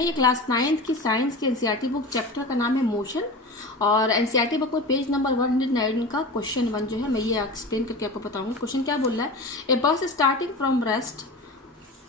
है ये class 9th की साइंस की एनसीईआरटी बुक, चैप्टर का नाम है मोशन। और एनसीईआरटी बुक में पेज नंबर 109 का क्वेश्चन 1 जो है मैं ये एक्सप्लेन करके आपको बताऊंगा। क्वेश्चन क्या बोल रहा है, a bus starting from rest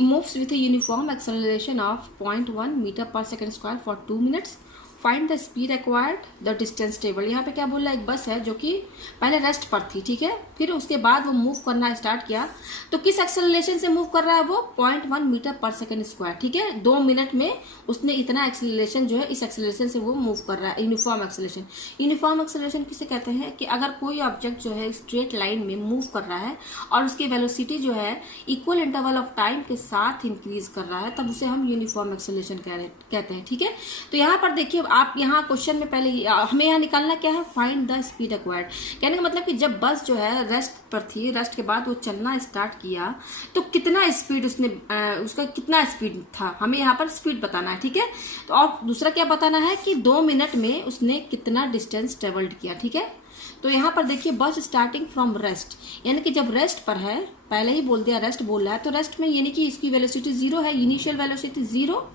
moves with a uniform acceleration of 0.1 metre पर second square for 2 minutes. Find the speed acquired the distance table. यहाँ पे क्या बोल रहा है, एक बस है जो कि पहले रेस्ट पर थी, ठीक है, फिर उसके बाद वो मूव करना स्टार्ट किया। तो किस एक्सेलरेशन से मूव कर रहा है वो 0.1 मीटर पर सेकेंड स्क्वायर, ठीक है। 2 मिनट में उसने इतना एक्सेलरेशन जो है इस एक्सेलरेशन से वो मूव कर रहा है, यूनिफॉर्म एक्सेलरेशन। यूनिफॉर्म एक्सेलरेशन किसे कहते हैं कि अगर कोई ऑब्जेक्ट जो है स्ट्रेट लाइन में मूव कर रहा है और उसकी वेलोसिटी जो है इक्वल इंटरवल ऑफ टाइम के साथ इंक्रीज कर रहा है, तब उसे हम यूनिफॉर्म एक्सेलरेशन कहते हैं, ठीक है। तो यहाँ पर देखिए आप यहाँ क्वेश्चन में पहले हमें यहाँ निकालना क्या है, फाइंड द स्पीड एक्वायर्ड। कहने का मतलब कि जब बस जो है रेस्ट पर थी, रेस्ट के बाद वो चलना स्टार्ट किया तो कितना स्पीड उसने उसका कितना स्पीड था, हमें यहाँ पर स्पीड बताना है, ठीक है। तो और दूसरा क्या बताना है कि 2 मिनट में उसने कितना डिस्टेंस ट्रेवल्ड किया, ठीक है। तो यहाँ पर देखिए बस स्टार्टिंग फ्रॉम रेस्ट, यानी कि जब रेस्ट पर है, पहले ही बोल दिया रेस्ट बोल रहा है, तो रेस्ट में यानी कि इसकी वेलोसिटी 0 है, इनिशियल वेलोसिटी 0।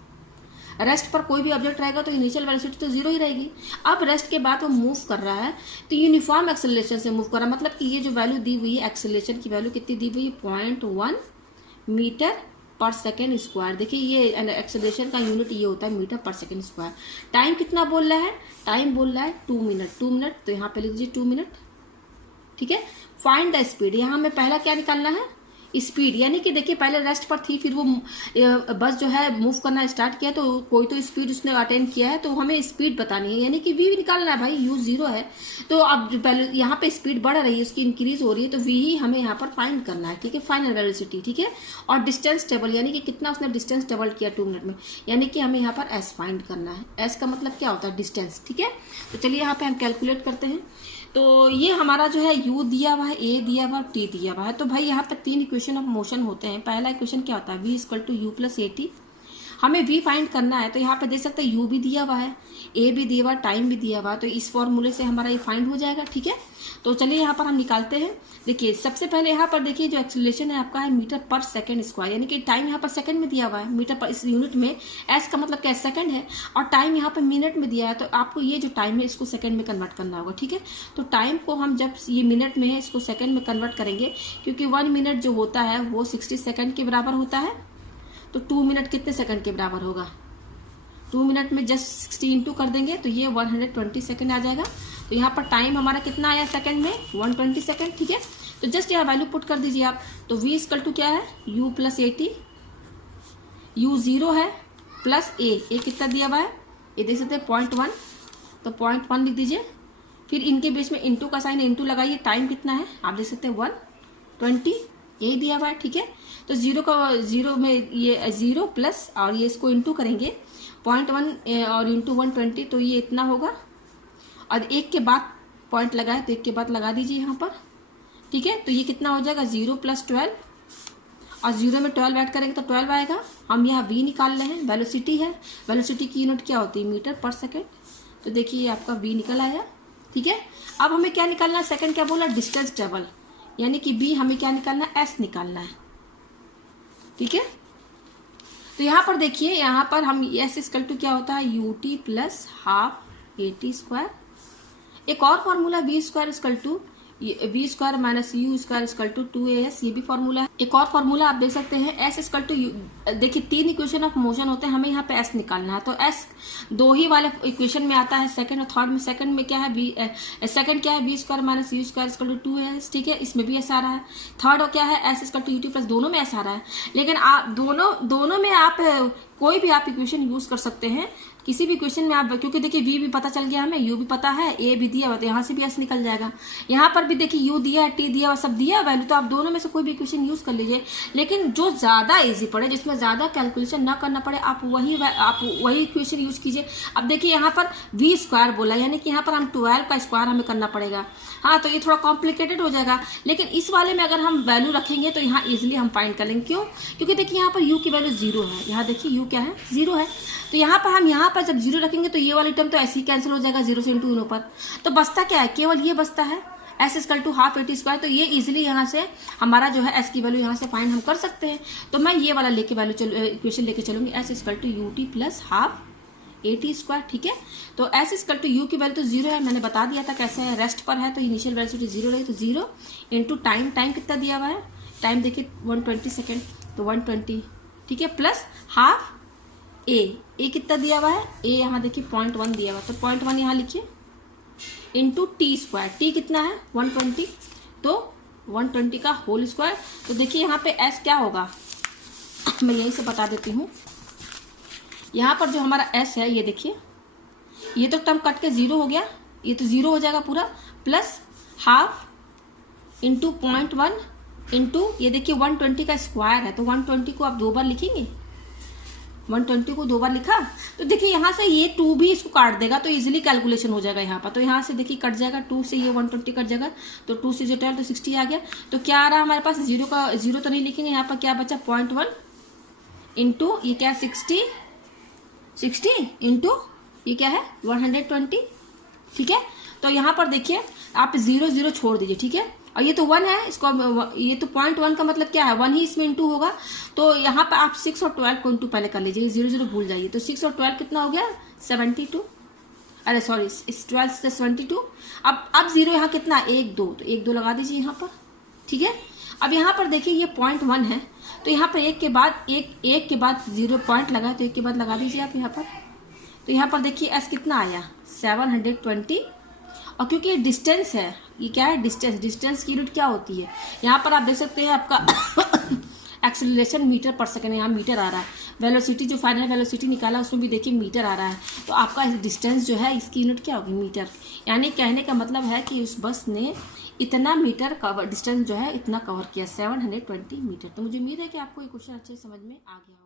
रेस्ट पर कोई भी ऑब्जेक्ट रहेगा तो इनिशियल वेलोसिटी तो 0 ही रहेगी। अब रेस्ट के बाद वो मूव कर रहा है तो यूनिफॉर्म एक्सेलरेशन से मूव कर रहा है, मतलब कि ये जो वैल्यू दी हुई है एक्सेलरेशन की वैल्यू कितनी दी हुई है, 0.1 मीटर पर सेकेंड स्क्वायर। देखिए ये एक्सेलरेशन का यूनिट ये होता है मीटर पर सेकेंड स्क्वायर। टाइम कितना बोल रहा है, टाइम बोल रहा है 2 मिनट, 2 मिनट, तो यहाँ पे लिख दीजिए 2 मिनट, ठीक है। फाइंड द स्पीड, यहाँ हमें पहला क्या निकालना है, स्पीड, यानी कि देखिए पहले रेस्ट पर थी, फिर वो बस जो है मूव करना स्टार्ट किया तो कोई तो स्पीड उसने अटेंड किया है, तो हमें स्पीड बतानी है, यानी कि वी निकालना है भाई, यू 0 है। तो अब पहले यहाँ पे स्पीड बढ़ रही है, उसकी इंक्रीज हो रही है, तो वी ही हमें यहाँ पर फाइंड करना है, ठीक है, फाइनल वेलोसिटी, ठीक है। और डिस्टेंस टेबल, यानी कि कितना उसने डिस्टेंस टेबल किया 2 मिनट में, यानी कि हमें यहाँ पर एस फाइंड करना है। एस का मतलब क्या होता है, डिस्टेंस, ठीक है। तो चलिए यहाँ पे हम कैलकुलेट करते हैं। तो ये हमारा जो है u दिया हुआ है, a दिया हुआ है, t दिया हुआ है। तो भाई यहाँ पर 3 इक्वेशन ऑफ मोशन होते हैं। पहला इक्वेशन क्या होता है, v = u + at। हमें v फाइंड करना है, तो यहाँ पे देख सकते हैं u भी दिया हुआ है, a भी दिया हुआ है, टाइम भी दिया हुआ है, तो इस फॉर्मूले से हमारा ये फाइंड हो जाएगा, ठीक है। तो चलिए यहाँ पर हम निकालते हैं। देखिए सबसे पहले यहाँ पर देखिए जो एक्सेलरेशन है आपका है मीटर पर सेकेंड स्क्वायर, यानी कि टाइम यहाँ पर सेकंड में दिया हुआ है, मीटर पर, इस यूनिट में एस का मतलब क्या है, सेकंड है, और टाइम यहाँ पर मिनट में दिया है, तो आपको ये जो टाइम है इसको सेकंड में कन्वर्ट करना होगा, ठीक है। तो टाइम को हम जब ये मिनट में है इसको सेकंड में कन्वर्ट करेंगे, क्योंकि 1 मिनट जो होता है वो 60 सेकंड के बराबर होता है। तो 2 मिनट कितने सेकंड के बराबर होगा, 2 मिनट में जस्ट 60 इंटू कर देंगे तो ये 120 सेकंड आ जाएगा। तो यहाँ पर टाइम हमारा कितना आया सेकंड में, 120 सेकंड, ठीक है। तो जस्ट यहाँ वैल्यू पुट कर दीजिए आप। तो v = क्या है, u + at, u 0 है प्लस a कितना दिया हुआ है, ये देख सकते हैं 0.1, तो 0.1 लिख दीजिए। फिर इनके बीच में इंटू का साइन, इंटू लगाइए, टाइम कितना है आप देख सकते हैं 120, यही दिया हुआ है, ठीक है। तो 0 में ये 0 प्लस और ये इसको इंटू करेंगे 0.1 और इंटू 120, तो ये इतना होगा। और एक के बाद पॉइंट लगाए तो एक के बाद लगा दीजिए यहाँ पर, ठीक है। तो ये कितना हो जाएगा, 0 + 12, और 0 में 12 ऐड करेंगे तो 12 आएगा। हम यहाँ v निकाल रहे हैं, वेलोसिटी है, वेलोसिटी की यूनिट क्या होती है, मीटर पर सेकेंड। तो देखिए ये आपका v निकल आया, ठीक है। अब हमें क्या निकालना है, सेकंड क्या बोला, डिस्टेंस टेबल, यानी कि b हमें क्या निकालना है, s निकालना है, ठीक है। तो यहाँ पर देखिए, यहाँ पर हम s = क्या होता है, ut + ½ at²। एक और formula v² = v² - u² = 2as, ये भी फॉर्मूला है। एक और फॉर्मूला आप देख सकते हैं, s = देखिए 3 इक्वेशन ऑफ मोशन होते हैं, हमें यहाँ पे s निकालना है। तो s 2 ही वाले इक्वेशन में आता है, सेकंड और थर्ड में। सेकंड में क्या है, सेकंड क्या है, v² - u² = 2as, ठीक है, इसमें भी s आ रहा है। थर्ड और क्या है, s = ut +, दोनों में s आ रहा है। लेकिन आप दोनों में आप कोई भी आप इक्वेशन यूज कर सकते हैं, किसी भी क्वेश्चन में आप, क्योंकि देखिए v भी पता चल गया हमें, u भी पता है, a भी दिया हुआ, तो यहाँ से भी s निकल जाएगा। यहाँ पर भी देखिए u दिया है, t दिया हुआ, सब दिया वैल्यू, तो आप दोनों में से कोई भी इक्वेशन यूज कर लीजिए। लेकिन जो ज्यादा इजी पड़े, जिसमें ज्यादा कैलकुलेशन ना करना पड़े, आप वही इक्वेशन यूज कीजिए। अब देखिए यहाँ पर v² बोला, यानी कि यहाँ पर हम 12 का स्क्वायर हमें करना पड़ेगा। हाँ, तो ये थोड़ा कॉम्प्लिकेटेड हो जाएगा, लेकिन इस वाले में अगर हम वैल्यू रखेंगे तो यहाँ इजिली हम फाइंड कर लेंगे। क्यों, क्योंकि देखिए यहाँ पर u की वैल्यू 0 है, यहाँ देखिए u क्या है, 0 है। तो यहाँ पर हम यहाँ पर जब 0 रखेंगे तो ये वाली टर्म तो ऐसे ही कैंसिल हो जाएगा, 0 से इंटू पर। तो बचता क्या है, केवल ये बचता है, S equal to half AT square, तो ये इजीली यहाँ से हमारा जो है एस की वैल्यू यहाँ से फाइंड हम कर सकते हैं। तो मैं ये वाला लेके वैल्यू इक्वेशन लेके चलूंगी, s equal to UT plus half AT square, ठीक है। तो एस इक्वल टू यू की वैल्यू तो 0 है, मैंने बता दिया था कैसे है, रेस्ट पर है तो इनिशियल वेलोसिटी 0 रहेगी, तो 0 इंटू टाइम, टाइम कितना दिया हुआ है, टाइम देखिए 120 सेकेंड, तो 120, ठीक है, प्लस हाफ ए कितना दिया हुआ है, ए यहाँ देखिए 0.1 दिया हुआ है, तो 0.1 यहाँ लिखिए इंटू टी स्क्वायर, टी कितना है 120, तो 120 का होल स्क्वायर। तो देखिए यहाँ पे एस क्या होगा, मैं यहीं से बता देती हूँ। यहाँ पर जो हमारा एस है ये देखिए, ये तो टर्म कट के 0 हो गया, ये तो 0 हो जाएगा पूरा, प्लस हाफ इंटू 0.1 इंटू ये देखिए 120 का स्क्वायर है, तो 120 को आप 2 बार लिखेंगे, 120 को 2 बार लिखा, तो देखिए यहाँ से ये 2 भी इसको काट देगा, तो इजीली कैलकुलेशन हो जाएगा यहाँ पर। तो यहाँ से देखिए कट जाएगा, 2 से ये 120 कट जाएगा, तो 2 से जो 12 तो 60 आ गया। तो क्या आ रहा है हमारे पास, 0 तो नहीं लिखेंगे, यहाँ पर क्या बचा 0.1 इंटू ये क्या 60 इंटू ये क्या है 120, ठीक है। तो यहाँ पर देखिए आप 0 छोड़ दीजिए, ठीक है, और ये तो 1 है, इसको ये तो 0.1 का मतलब क्या है 1 ही इसमें इंटू होगा, तो यहाँ पर आप 6 और 12 को इंटू पहले कर लीजिए, 0 भूल जाइए, तो 6 और 12 कितना हो गया 72, अरे सॉरी 12 से 72। अब 0 यहाँ कितना 1 2, तो 1 2 लगा दीजिए यहाँ पर, ठीक है। अब यहाँ पर देखिए ये 0.1 है, तो यहाँ पर एक के बाद 0 पॉइंट लगा, तो एक के बाद लगा दीजिए आप यहाँ पर। तो यहाँ पर देखिए एस कितना आया 720, और क्योंकि ये डिस्टेंस है, ये क्या है डिस्टेंस की यूनिट क्या होती है, यहाँ पर आप देख सकते हैं आपका एक्सेलरेशन मीटर पर सेकेंड, यहाँ मीटर आ रहा है, वेलोसिटी जो फाइनल वेलोसिटी निकाला उसमें भी देखिए मीटर आ रहा है, तो आपका डिस्टेंस जो है इसकी यूनिट क्या होगी मीटर। यानी कहने का मतलब है कि उस बस ने इतना मीटर कवर डिस्टेंस जो है इतना कवर किया 720 मीटर। तो मुझे उम्मीद है कि आपको ये क्वेश्चन अच्छे से समझ में आ गया होगा।